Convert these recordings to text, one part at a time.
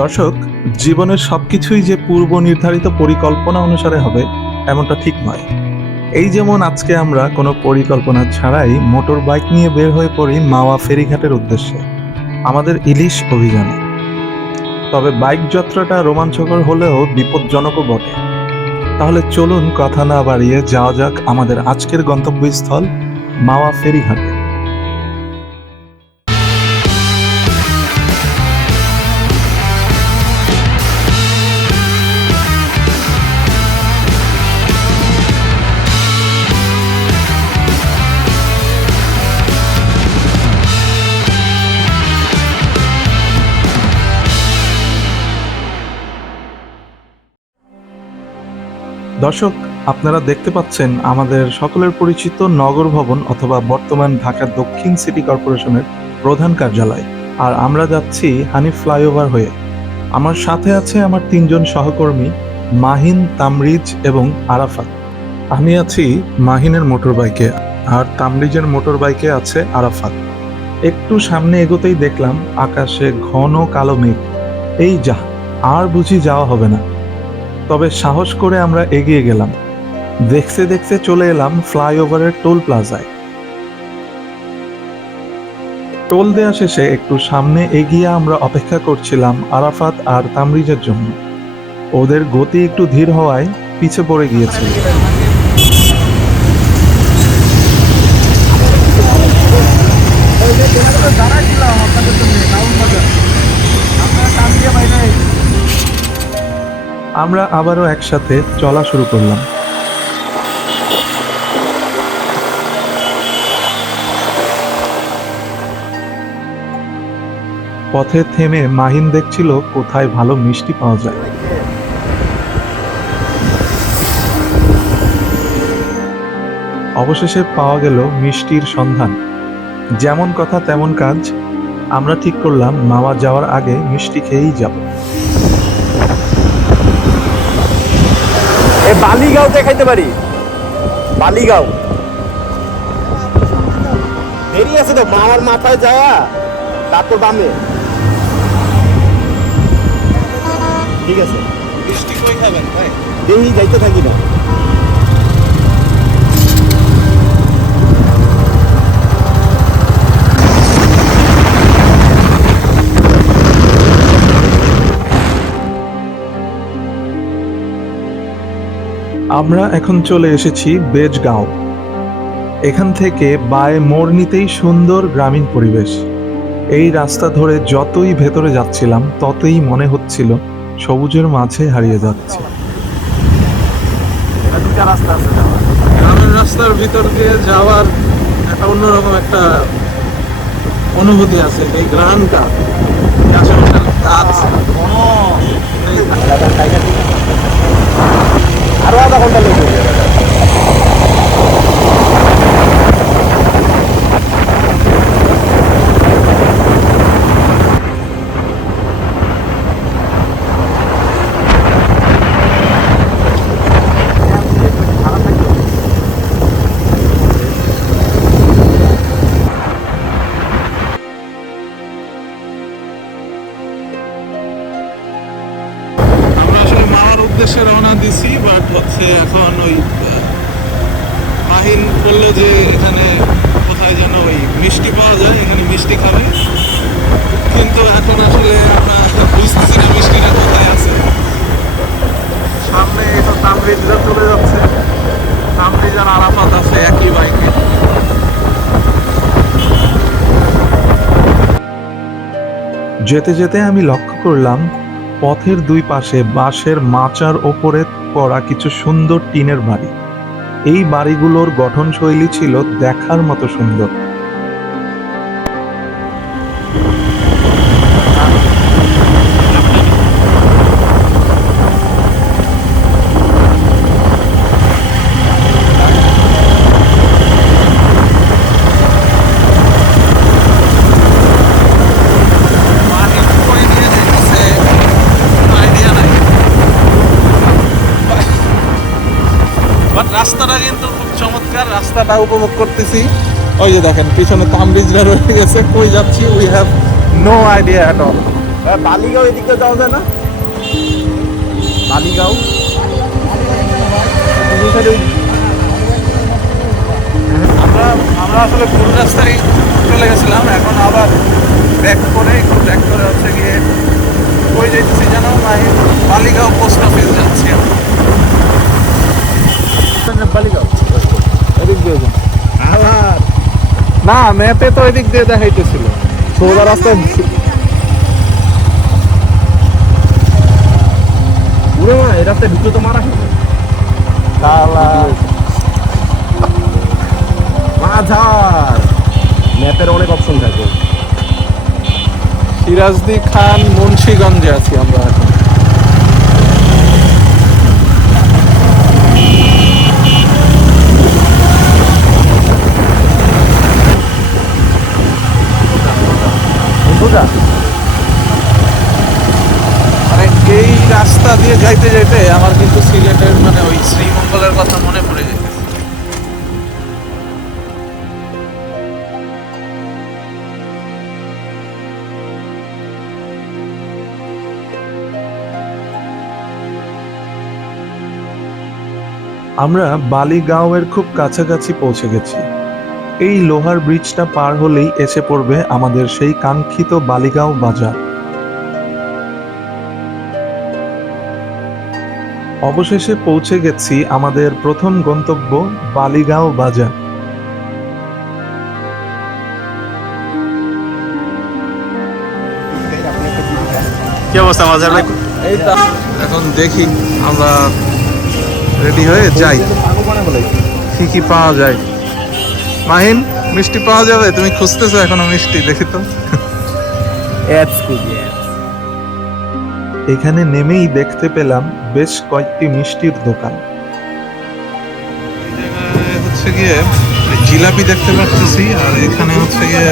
দর্শক, জীবনের সবকিছুই যে পূর্ব নির্ধারিত পরিকল্পনা অনুসারে হবে এমনটা ঠিক নয়। এই যেমন আজকে আমরা কোনো পরিকল্পনা ছাড়াই মোটর বাইক নিয়ে বের হয়ে পড়ি মাওয়া ফেরিঘাটের উদ্দেশ্যে আমাদের ইলিশ অভিযানে। তবে বাইক যাত্রাটা রোমাঞ্চকর হলেও বিপজ্জনকও বটে। তাহলে চলুন কথা না বাড়িয়ে যাওয়া যাক আমাদের আজকের গন্তব্যস্থল মাওয়া ফেরিঘাটে। দর্শক, আপনারা দেখতে পাচ্ছেন আমাদের সকলের পরিচিত নগর ভবন অথবা বর্তমান ঢাকা দক্ষিণ সিটি কর্পোরেশনের প্রধান কার্যালয়। আর আমরা যাচ্ছি হানিফ ফ্লাইওভার হয়ে। আমার সাথে আছে আমার তিনজন সহকর্মী, মাহিন, তামরিজ এবং আরাফাত। আমি আছি মাহিনের মোটর বাইকে, আর তামরিজের মোটর বাইকে আছে আরাফাত। একটু সামনে এগোতেই দেখলাম আকাশে ঘন কালো মেঘ। এই যা, আর বুঝি যাওয়া হবে না। তবে সাহস করে আমরা এগিয়ে গেলাম। দেখতে দেখতে চলে এলাম ফ্লাইওভারের টোল প্লাজায়। টোল দেয়া শেষে একটু সামনে এগিয়ে আমরা অপেক্ষা করছিলাম আরাফাত আর তামরিজের জন্য। ওদের গতি একটু ধীর হওয়ায় পিছে পড়ে গিয়েছিল। আমরা আবারও একসাথে চলা শুরু করলাম। পথে থেমে মাহিন দেখছিল কোথায় ভালো মিষ্টি পাওয়া যায়। অবশেষে পাওয়া গেল মিষ্টির সন্ধান। যেমন কথা তেমন কাজ, আমরা ঠিক করলাম মাওয়া যাওয়ার আগে মিষ্টি খেয়েই যাব। বালিগাঁওতে খাইতে পারি। বালিগাঁও দেরি আছে তো, মামার মাথায় যাওয়া, তারপর বামে। ঠিক আছে, মিষ্টি কই খাবেন ভাই? দেরি যাইতে থাকি না। আমরা এখন চলে এসেছি বেজগাঁও। এখান থেকে বায়ে মোড় নিতেই সুন্দর গ্রামীণ পরিবেশ। এই রাস্তা ধরে যতই ভেতরে যাচ্ছিলাম ততই মনে হচ্ছিল সবুজের মাঝে হারিয়ে যাচ্ছে। গ্রামের রাস্তার ভিতর দিয়ে যাওয়ার একটা অন্যরকম একটা অনুভূতি আছে। এই গ্রামটা আরো আধা ঘন্টা লেগে উদ্দেশ্যে রওনা দিছি, বাট হচ্ছে এখন ওই মাহিন বললো যে এখানে কোথায় যেন ওই মিষ্টি পাওয়া যায়, এখানে মিষ্টি খাবে। কিন্তু এখন আসলে আমরা বুঝতেছি না মিষ্টিটা কোথায় আছে। সামনে এটা তামরিজরা চলে যাচ্ছে, তামরিজ আর আরাফাত আছে একই বাইকে। যেতে যেতে আমি লক্ষ্য করলাম পথের দুই পাশে বাঁশের মাচার ওপরে করা কিছু সুন্দর টিনের বাড়ি। এই বাড়িগুলোর গঠনশৈলী ছিল দেখার মতো সুন্দর। রাস্তাটা কিন্তু খুব চমৎকার, রাস্তাটা উপভোগ করতেছি। ওই যে দেখেন পিছনে তামরিজরা রয়ে গেছে, কই যাচ্ছি we have no idea at all. Baligaon এদিক দিয়ে যাওয়া যায় না? বালিগাঁও আমরা আমরা আসলে ভুল রাস্তায় চলে গেছিলাম, এখন আবার ব্যাক করে হচ্ছে গিয়ে কই যাইতেছি জানো? বালিগাঁও পোস্ট অফিস যাচ্ছি আমরা। বালিগাঁও এদিক দিয়ে যান। আবার না, ম্যাপে তো এদিক দিয়ে দেখাইতেছিল। সোজা রাস্তায় পুরো না, এই রাস্তায় ঢুকলে তো মারা খাবে। মাঝার ম্যাপের অনেক অপশন থাকে। সিরাজদি খান মুন্সিগঞ্জে আছি আমরা এখন। সোজা মানে এই রাস্তা দিয়ে যাইতে যাইতে আমার কিন্তু সিলেটের মানে ওই শ্রীমঙ্গলের কথা মনে পড়ে যেত। আমরা বালিগাঁওয়ের খুব কাছাকাছি পৌঁছে গেছি। এই লোহার ব্রিজটা পার হলেই এসে পড়বে আমাদের সেই কাঙ্ক্ষিত বালিগাঁও বাজার। অবশেষে পৌঁছে গেছি আমাদের প্রথম গন্তব্য বালিগাঁও বাজার। কি অবস্থা মাঝার ভাই? এই তো এখন দেখি আমরা রেডি হয়ে যাই, কি কি পাওয়া যায়। মাহিন, মিষ্টি পাওয়া যাবে? তুমি খুঁজতেছো এখনো মিষ্টি? দেখি তো। এখানে নেমেই দেখতে পেলাম বেশ কয়েকটি মিষ্টির দোকান। হচ্ছে গিয়ে জিলাপি দেখতে পাচ্ছি, আর এখানে হচ্ছে গিয়ে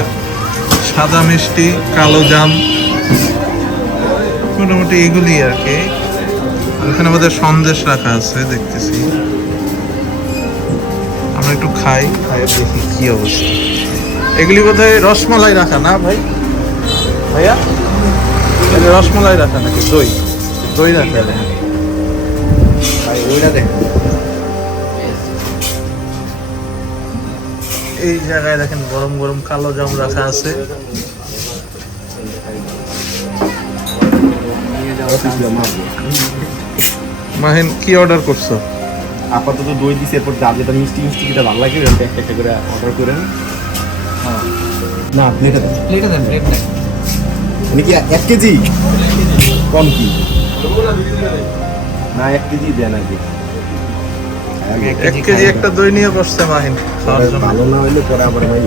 সাদা মিষ্টি, কালো জাম, মোটামুটি এগুলি আর কি। এখানে আমাদের সন্দেশ রাখা আছে দেখতেছি। আমরা একটু খাই দেখি কি অবস্থা। এগুলি বোধহয় রসমালাই রাখা না ভাই? ভাইয়া এটা রসমালাই রাখা নাকি দই? দই রাখা ভাই ওইটা দেখ। এই জায়গায় দেখেন গরম গরম কালো জাম রাখা আছে। মাহিন কি অর্ডার করছো? আপাতত দই দিছে, এরপর যার যেটা মিষ্টি মিষ্টি যেটা ভালো লাগে ওটা একটা একটা করে অর্ডার করেন। না প্লেটে দেন, প্লেট দেন। মানে কি 1 কেজি কম কি না? 1 কেজি দেন আর কি। 1 কেজি একটা দই নিয়ে বসছে মাহিন খাওয়ার জন্য। ভালো না হইলে পরে আবার ভাই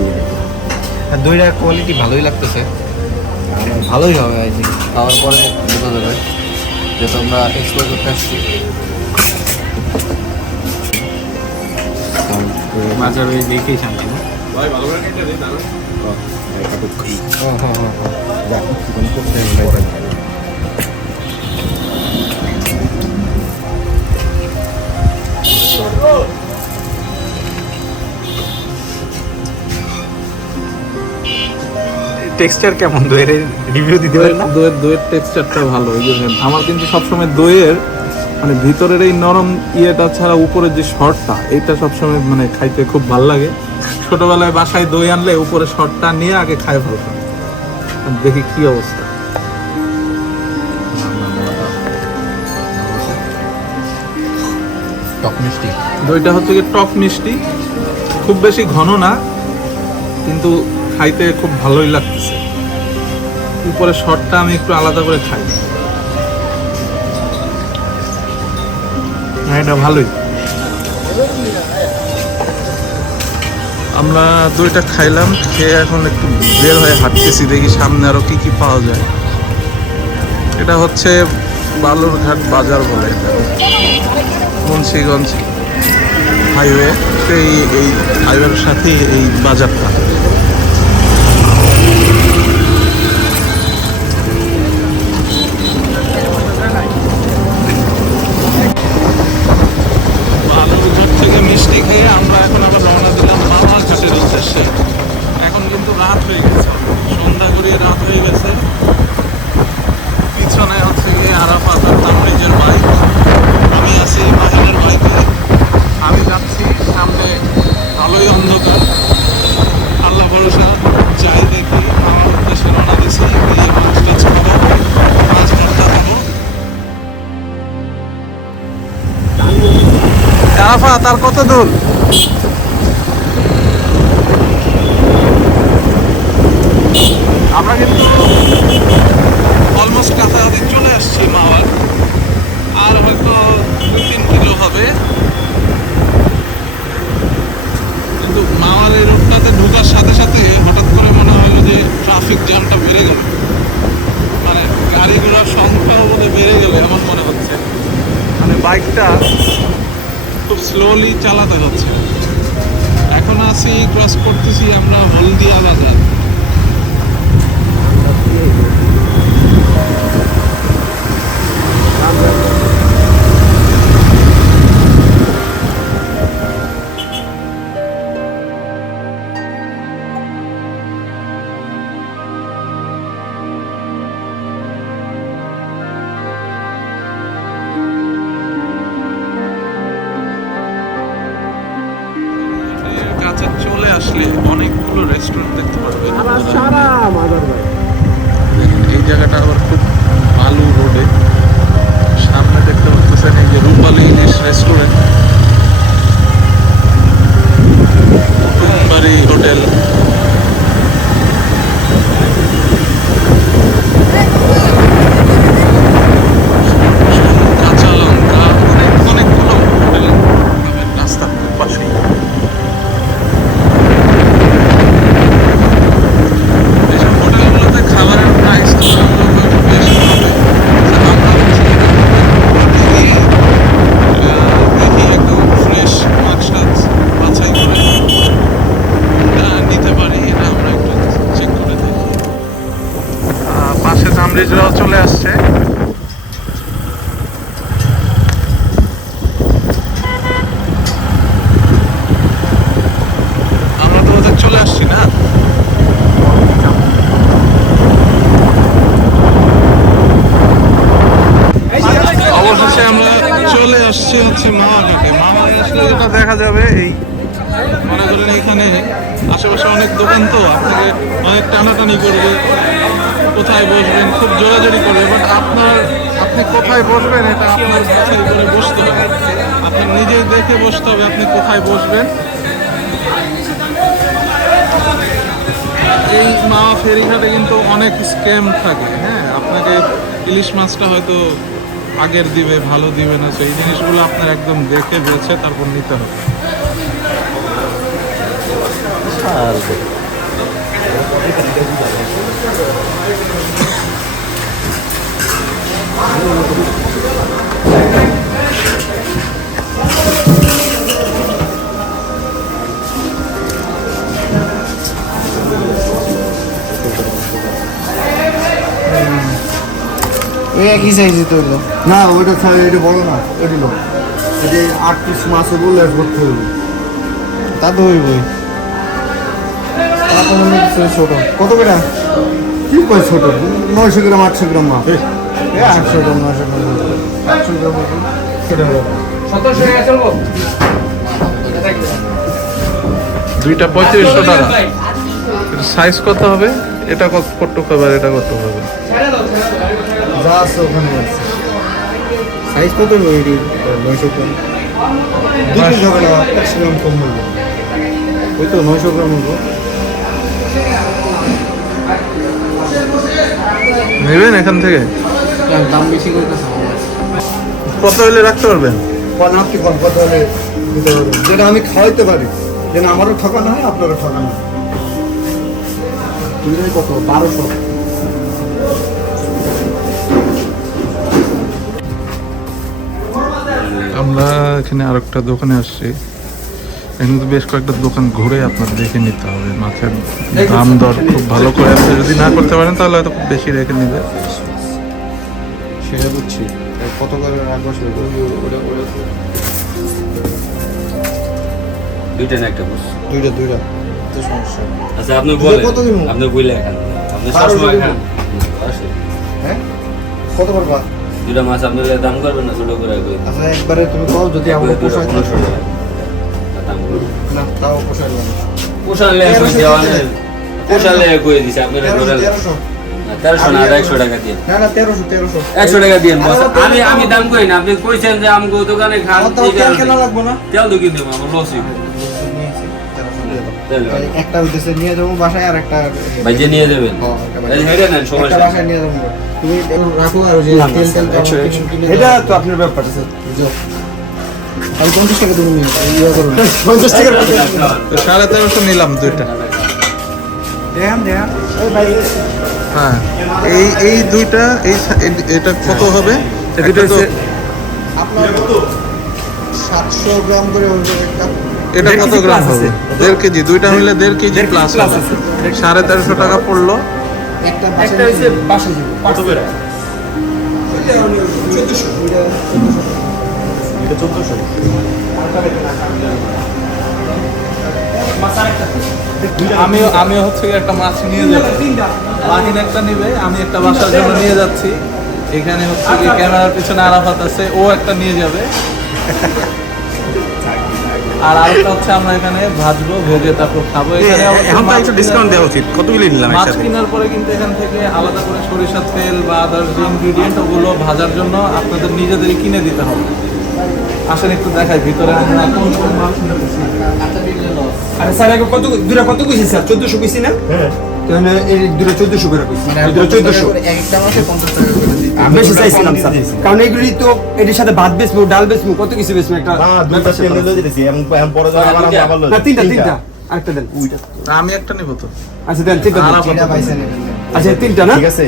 দইটার কোয়ালিটি ভালোই লাগতেছে, ভালোই হবে আই থিঙ্ক। খাওয়ার পরে বোঝা যাবে যে তোমরা এক্সপ্লোর করতে আসছি। মাজার ওই দেখেই শান্তি না। টেক্সচার কেমন দইয়ের রিভিউ দিতে পারেন না? দইয়ের টেক্সচারটা ভালো। এই যে আমার কিন্তু সবসময় দইয়ের মানে ভিতরের এই নরম ইয়েটা ছাড়া উপরের যে শর্টটা, এইটা সবসময় মানে খাইতে খুব ভালো লাগে। ছোটবেলায় বাসায় দই আনলে উপরে শর্টটা নিয়ে আগে খাই ফেলতাম। দেখি কি অবস্থা। টক মিষ্টি দইটা হচ্ছে কি টক মিষ্টি, খুব বেশি ঘন না, কিন্তু খাইতে খুব ভালোই লাগতেছে। উপরে শর্টটা আমি একটু আলাদা করে খাই। হ্যাঁ, এটা ভালোই। আমরা দইটা খাইলাম, খেয়ে এখন একটু বের হয়ে হাঁটতেছি, দেখি সামনে আরো কি কি পাওয়া যায়। এটা হচ্ছে বালুরঘাট বাজার বলে, এটা মুন্সিগঞ্জ হাইওয়ে। সেই এই হাইওয়ের সাথেই এই বাজারটা। বালুরঘাট থেকে মিষ্টি খেয়ে আমরা এখন আবার রওনা দিলাম মামার ঘাটের উদ্দেশ্যে। এখন কিন্তু রাত হয়ে গেছে, সন্ধ্যা গড়িয়ে রাত হয়ে গেছে। তার কত দূর? আমরা কিন্তু অলমোস্ট কাছাকাছি চলে আসছি মাওয়ার। আর হয়তো 2-3 কিলো হবে। কিন্তু মাওয়ার এই রোডটাতে ঢোকার সাথে সাথে হঠাৎ করে মনে হলো যে ট্রাফিক জ্যামটা বেড়ে গেল, মানে গাড়ি ঘোড়ার সংখ্যাও বোধহয় বেড়ে গেল এমন মনে হচ্ছে। মানে বাইকটা খুব স্লোলি চালাতে হচ্ছে। এখন আসি ক্রস করতেছি আমরা হলদিয়া বাজার। কাছে চলে আসলে অনেকগুলো রেস্টুরেন্ট দেখতে পারবেন। দেখেন এই জায়গাটা আবার খুব বালু রোডে। সামনে দেখতে পাচ্ছেন এই যে রূপালী ইলিশ রেস্টুরেন্ট, কুটুমবাড়ি হোটেল। কাঁচা লঙ্কা, অনেকগুলো হোটেল রাস্তার পাশেই। এইসব হোটেলগুলোতে খাবারের প্রাইস তুলনামূলক বেশি হবে। আমরা হচ্ছে দেখি একদম ফ্রেশ মাছ বাছাই করে নিতে পারি, এটা আমরা একটু চেক করে দেখি। পাশে তামরিজরাও চলে আসছে। আমরা তো ওদের চলে আসছি না? অবশেষে আমরা চলে আসছি হচ্ছে মামাঘাটে। মামাঘাটে আসলে যেটা দেখা যাবে, এই মনে করেন এখানে আশেপাশে অনেক দোকান, তো আপনাকে অনেক টানাটানি করবে, কোথায় বসবেন খুব জোরাজোরি করবে। বাট আপনি কোথায় বসবেন এটা আপনার বাছাই করে বসতে হবে, আপনি নিজে দেখে বসতে হবে আপনি কোথায় বসবেন। এই মাওয়া ফেরিঘাটে কিন্তু অনেক স্ক্যাম থাকে। হ্যাঁ, আপনাকে ইলিশ মাছটা হয়তো আগের দিবে, ভালো দিবে না, সেই জিনিসগুলো আপনার একদম দেখে বেছে তারপর নিতে হবে। ওই একই সাইজে তো হলো। না ওইটা ছাড়া এটা বড় না, এটা লো এটা 8 পিস মাছে বললে করতে হবে। তা তো হইবই। তারপর মনে হচ্ছে ছোট। কত করে? কি কয় ছোট? 900 গ্রাম 800 গ্রাম মাছ। 800 গ্রাম 900 গ্রাম 800 গ্রাম সেটা হলো দুইটা 3500 টাকা। সাইজ কত হবে? এটা কত হবে আর এটা কত হবে? যা আছে ওখানে আছে। সাইজ কত হইব এটি? 900 গ্রাম। দুটো যাবে না, 100 গ্রাম কম হবে। ওই তো 900 গ্রাম হইব। নেবেন এখান থেকে? দাম বেশি কইতাছে। কত হলে রাখতে পারবেন? আপনি কত হলে দিতে পারবেন, যেটা আমি খাওয়াইতে পারি, যেন আমারও ঠকানো হয় আপনারও ঠকানো হয়। দুইটাই কত? 1200। আমরা এখানে আরেকটা দোকানে আসছি। এখানে তো বেশ কয়েকটা দোকান ঘুরে আপনার দেখে নিতে হবে। মাছের দাম দর খুব ভালো করে আপনি যদি না করতে পারেন তাহলে হয়তো খুব বেশি রেখে নিবে। সেটা বুঝছি। কত করে রাখবো সেটা দুইটা না একটা বস। দুইটা তো সমস্যা। আচ্ছা আপনি বলেন, কত দিব? আপনি বইলে খান, আপনি 1200 সবসময় দিব। খান। 1200 হ্যাঁ কত করবা? দুইটা মাছ আপনি দাম করবেন না ছোট করে কই? আচ্ছা একবারে তুমি কও, যদি আমাকে পোষায় 1500 টাকা দাম করবেন। না তাও পোষায় না। পোষালে এখন দেওয়ানের পোষালে কই দিছে আপনারা ধরেন 1300 1300 না 100 টাকা দিয়ে না না 1300 100 টাকা দিয়ে বস আমি দাম কই না আপনি কইছেন যে আমগো দোকানে খান তেল কেনা লাগবে না তেল তো কিনতে আমার লস হইবে একটা উদ্দেশ্যে নিয়ে যাবো বাসায় আর একটা ভাই যে নিয়ে যাবেন এই হেডে নেন একটা সমস্যা বাসায় নিয়ে যাবো তুমি রাখো আর ওই যে তেল 100 এটা তো আপনার ব্যাপার স্যার আমি 50 টাকা দেবো ইয়া করুন 50 টাকা তো 1350 নিলাম দুইটা। দেন ওই ভাই হ্যাঁ এই দুইটা এটা কত হবে? এটা তো আপনার 700 গ্রাম করে হবে একটা এটা কত গ্রাম হবে? 1.5 কেজি, দুইটা মিলে 1.5 কেজি প্লাস হবে। 1350 টাকা পড়লো। একটা হইছে বাসা যাব কত করে এটা 1400 আমি হচ্ছে গিয়ে একটা মাছ নিয়ে যাবো, মাহিন একটা নিবে, আমি একটা বাসার জন্য নিয়ে যাচ্ছি। এখানে হচ্ছে কি ক্যামেরার পিছনে আরাফাত আছে, ও একটা নিয়ে যাবে। আর আরেকটা হচ্ছে আমরা এখানে ভাজবো, ভেজে তারপর খাবো। এখানে এখন তো একটু ডিসকাউন্ট দেওয়া উচিত, কতগুলি নিলাম মাছ একসাথে? কেনার পরে কিন্তু এখান থেকে আলাদা করে সরিষার তেল বা আদার যে ইনগ্রিডিয়েন্ট ওগুলো ভাজার জন্য আপনাদের নিজেদেরই কিনে দিতে হবে। আসেন একটু দেখাই ভিতরে আমরা কোন কোন মাছ নিতেছি। আরে স্যার আগে কত কইছি স্যার 1400 কইছি না হ্যাঁ তাহলে এই দূরে 1400 করে কইছি এই দূরে 1400 একটা মাসে 50 টাকা করে দিই আমি বেশি চাইছিলাম স্যার কারণ এগুলি তো এর সাথে ভাত বেচবো ডাল বেচবো কত কিছু বেচবো একটা দুইটা তেল নিয়ে দিতেছি এবং পরে আবার না তিনটা আরেকটা দেন আমি একটা নিব তো। আচ্ছা দেন তিনটা দেন। এটা পাইছেন আচ্ছা তিনটা না ঠিক আছে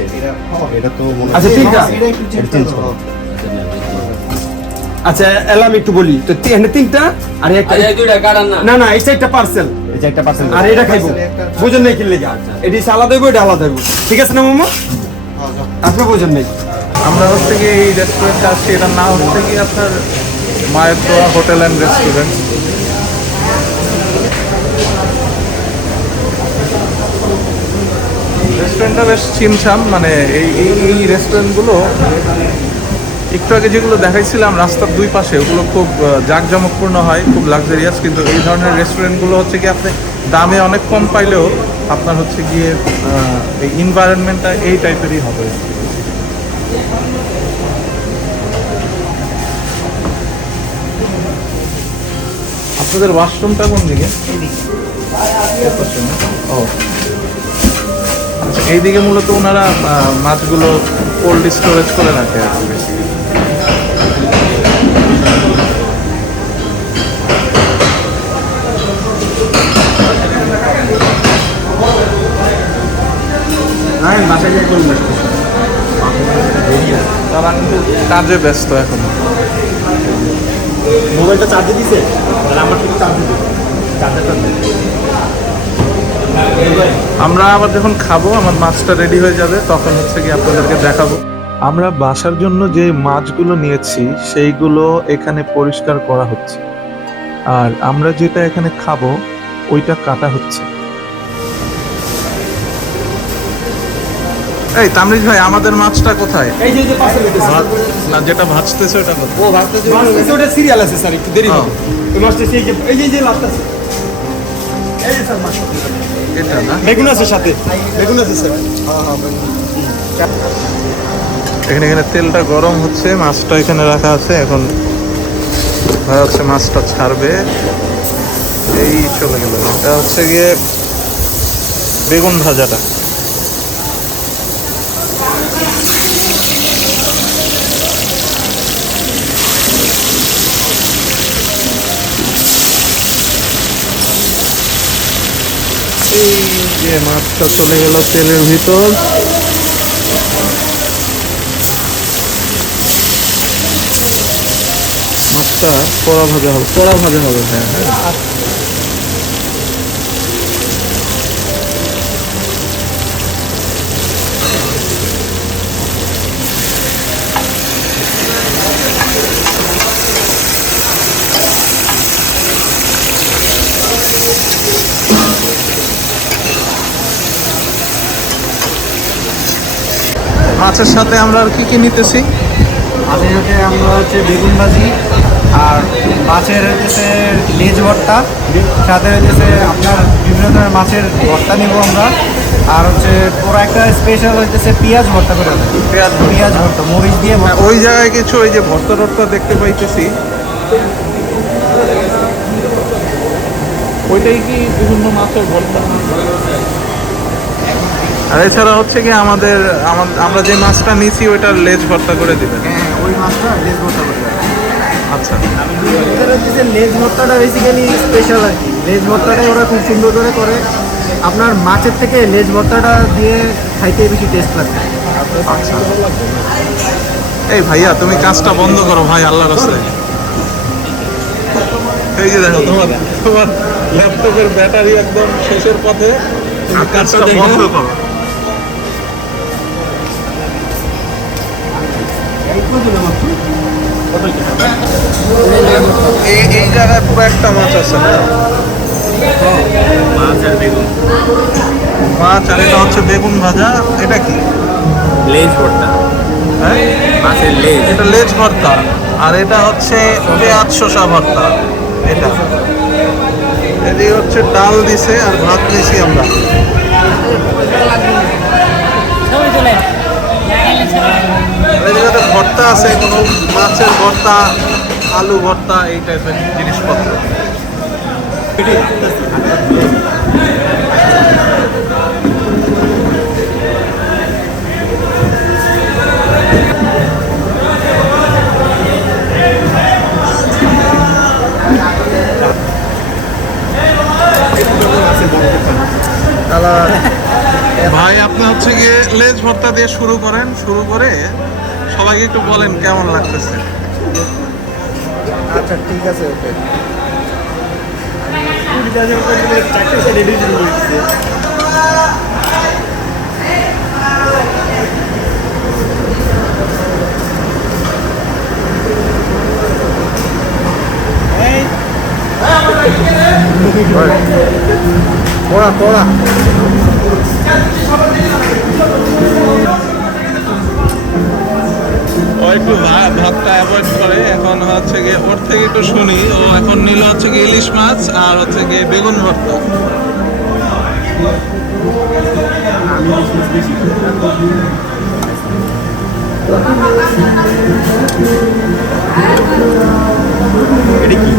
এটা তো মনে আচ্ছা তিনটা এটা একটু চেঞ্জ করো আচ্ছা এলাম একটু বলি তো তিনটা আর একটা আরে এই দুইটা কাটান না না না এটা একটা পার্সেল এই যে একটা পার্সেন্ট আর এটা খাইবো বুঝেন নাই কি লেগে এটি আলাদা দেবো এটা আলাদা দেবো ঠিক আছে না মামা আপনি বুঝেন নাই আমরা হচ্ছে কি এই রেস্টুরেন্টে আসছি, এটার নাম হচ্ছে কি আপনার মায়ের দোয়া হোটেল অ্যান্ড রেস্টুরেন্ট। রেস্টুরেন্টটা বেশ ছিমছাম, মানে এই রেস্টুরেন্টগুলো একটু আগে যেগুলো দেখাইছিলাম রাস্তার দুই পাশে, ওগুলো খুব জাঁকজমকপূর্ণ হয়, খুব লাক্সারিয়াস। কিন্তু এই ধরনের রেস্টুরেন্টগুলো হচ্ছে কি আপনি দামে অনেক কম পাইলেও আপনার হচ্ছে গিয়ে এই এনভায়রনমেন্টটা এই টাইপেরই হবে। আপনাদের ওয়াশরুমটা কোন দিকে? ও আচ্ছা, এইদিকে মূলত ওনারা মাছগুলো কোল্ড স্টোরেজ করে রাখে আর কি বেশি। তারা কিন্তু কাজে ব্যস্ত এখন। মোবাইলটা চার্জে দিছে আর আমার থেকে চার্জ দিতে চার্জারটা নেই আমরা আবার যখন খাবো, আমার মাছটা রেডি হয়ে যাবে, তখন হচ্ছে কি আপনাদেরকে দেখাবো। আমরা বাসার জন্য যে মাছগুলো নিয়েছি সেইগুলো এখানে পরিষ্কার করা হচ্ছে, আর আমরা যেটা এখানে খাবো ওইটা কাটা হচ্ছে। এই তামরিজ ভাই, আমাদের মাছটা কোথায়? এই যে পার্সেল দিতেছি না, যেটা ভাজতেছে ওটা কোথায়? ও ভাবতে মাছ ওটা সিরিয়াল আছে স্যার একটু দেরি হবে ওই মাছটা এই যে লাস্ট আছে এই যে স্যার মাছ এটা না, বেগুন আছে সাথে বেগুন আছে স্যার এখানে তেলটা গরম হচ্ছে, মাছটা এখানে রাখা আছে। এখন ভাই হচ্ছে মাছটা ছাড়বে, এই চলে গেল। এটা হচ্ছে গিয়ে বেগুন ভাজাটা। এই যে মাছটা চলে গেল তেলের ভিতর। মাছটা কড়া ভাজা হবে হ্যাঁ হ্যাঁ। মাছের সাথে আমরা আর কি নিতেছি? মাছের সাথে আমরা হচ্ছে বেগুন ভাজি আর মাছের হচ্ছে লেজ ভর্তা, সাথে হচ্ছে আপনার বিভিন্ন ধরনের মাছের ভর্তা নিব আমরা, আর হচ্ছে ওরা একটা স্পেশাল হইতেছে পেঁয়াজ ভর্তা করে দেয়। পেঁয়াজ ভর্তা মরিচ দিয়ে হ্যাঁ, ওই জায়গায় কিছু ওই যে ভর্তা টর্তা দেখতে পাইতেছি, ওইটাই কি বিভিন্ন মাছের ভর্তা? আর এছাড়া হচ্ছে কি আমরা যে মাছটা নিছি ওইটার লেজ ভর্তা করে দিবেন। হ্যাঁ ওই মাছটা লেজ ভর্তা করে দেয়। আচ্ছা, এদের হচ্ছে যে লেজ ভর্তাটা বেসিক্যালি স্পেশাল আর কি। লেজ ভর্তাটাই ওরা খুব সুন্দর করে করে। আপনার মাছের থেকে লেজ ভর্তাটা দিয়ে খাইতে বেশি টেস্ট লাগবে। আচ্ছা। এই ভাইয়া তুমি কাজটা বন্ধ করো ভাই, আল্লাহর রাস্তায়। এই যে দেখো তোমার ল্যাপটপের ব্যাটারি একদম শেষের পথে, তুমি কাজটা বন্ধ করো। এই জায়গায় পুরো একটা মাছ আছে না? মাছ আর বেগুন, মাছ, আর এটা হচ্ছে বেগুন ভাজা। এটা কি? লেজ ভর্তা, হ্যাঁ, মাছের লেজ। এটা লেজ ভর্তা। আর এটা হচ্ছে পেঁয়াজ শসা ভর্তা। এটা এদিকে হচ্ছে ডাল দিছে আর ভাত দিছি আমরা। এদিকে ভর্তা আছে, কোনো মাছের ভর্তা, আলু ভর্তা, এই টাইপের জিনিসপত্র। ভাই আপনি হচ্ছে গিয়ে লেজ ভর্তা দিয়ে শুরু করেন, শুরু করে সবাইকে একটু বলেন কেমন লাগতেছে। আচ্ছা ঠিক আছে, ওকে। পড়া পড়া ও একটু ভাতটা অ্যাভয়েড করে। এখন হচ্ছে গিয়ে ওর থেকে একটু শুনি, ও এখন নিল হচ্ছে গিয়ে ইলিশ মাছ আর হচ্ছে গিয়ে বেগুন ভর্তা। এটা কি?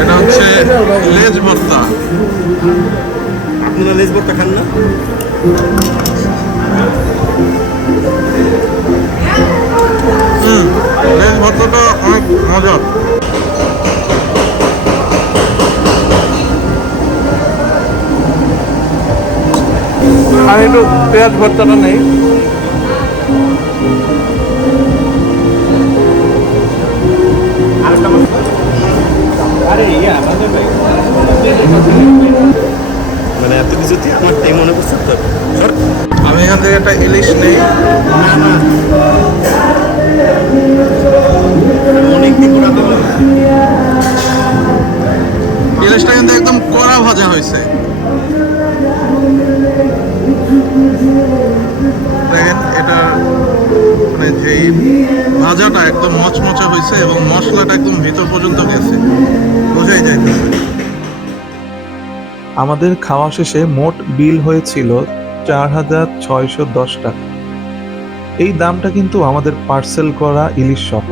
এটা হচ্ছে লেজ ভর্তা। আপনারা লেজ ভর্তা খান না? লেজ ভর্তাটা অনেক মজার। আর একটু পেঁয়াজ ভর্তাটা নেই। আরে আমাদের ভাই মানে এত কিছুতে আমার তাই মনে করছে তো। আমি এখান থেকে একটা ইলিশ নেই। অনেকদিন পুরা তো ইলিশটা কিন্তু একদম কড়া ভাজা হয়েছে। দেখেন এটা মানে যেই ভাজাটা একদম মচমচা হয়েছে এবং মশলাটা একদম ভিতর পর্যন্ত গেছে, বোঝাই যাইতেছে। আমাদের খাওয়া শেষে মোট বিল হয়েছিল 4,610 টাকা। এই দামটা কিন্তু আমাদের পার্সেল করা ইলিশ সহ।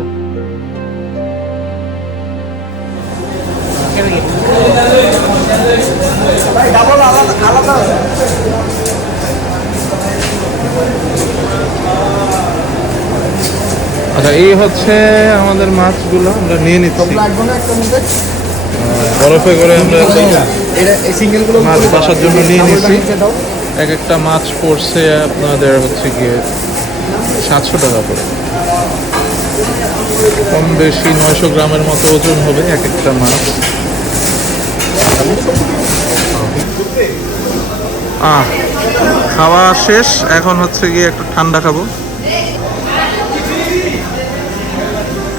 আচ্ছা, এই হচ্ছে আমাদের মাছগুলো আমরা নিয়ে নিচ্ছি। বরফে করে আমরা মাছ বাসার জন্য নিয়ে নিচ্ছি। এক একটা মাছ পড়ছে আপনাদের হচ্ছে গিয়ে 700 টাকা করে, কম বেশি 900 গ্রামের মতো ওজন হবে এক একটা মাছ। খাওয়া শেষ, এখন হচ্ছে গিয়ে একটু ঠান্ডা খাবো।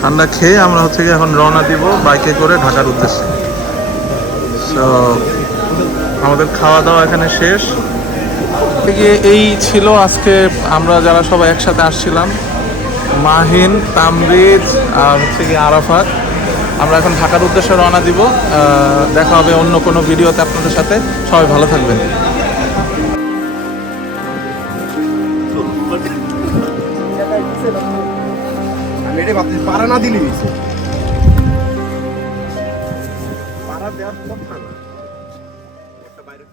ঠান্ডা খেয়ে আমরা হচ্ছে গিয়ে এখন রওনা দিব বাইকে করে ঢাকার উদ্দেশ্যে। তো আমাদের খাওয়া দাওয়া এখানে শেষ। এই ছিল আজকে আমরা যারা সবাই একসাথে আসছিলাম, মাহিন, তামরিজ আর হচ্ছে গিয়ে আরাফাত। আমরা এখন ঢাকার উদ্দেশ্যে রওনা দিব। দেখা হবে অন্য কোনো ভিডিওতে আপনাদের সাথে। সবাই ভালো থাকবেন। আমি এটা ভাবছি পাড়া না দিলে হয়েছে পাড়া দেওয়ার কথা না বাইরে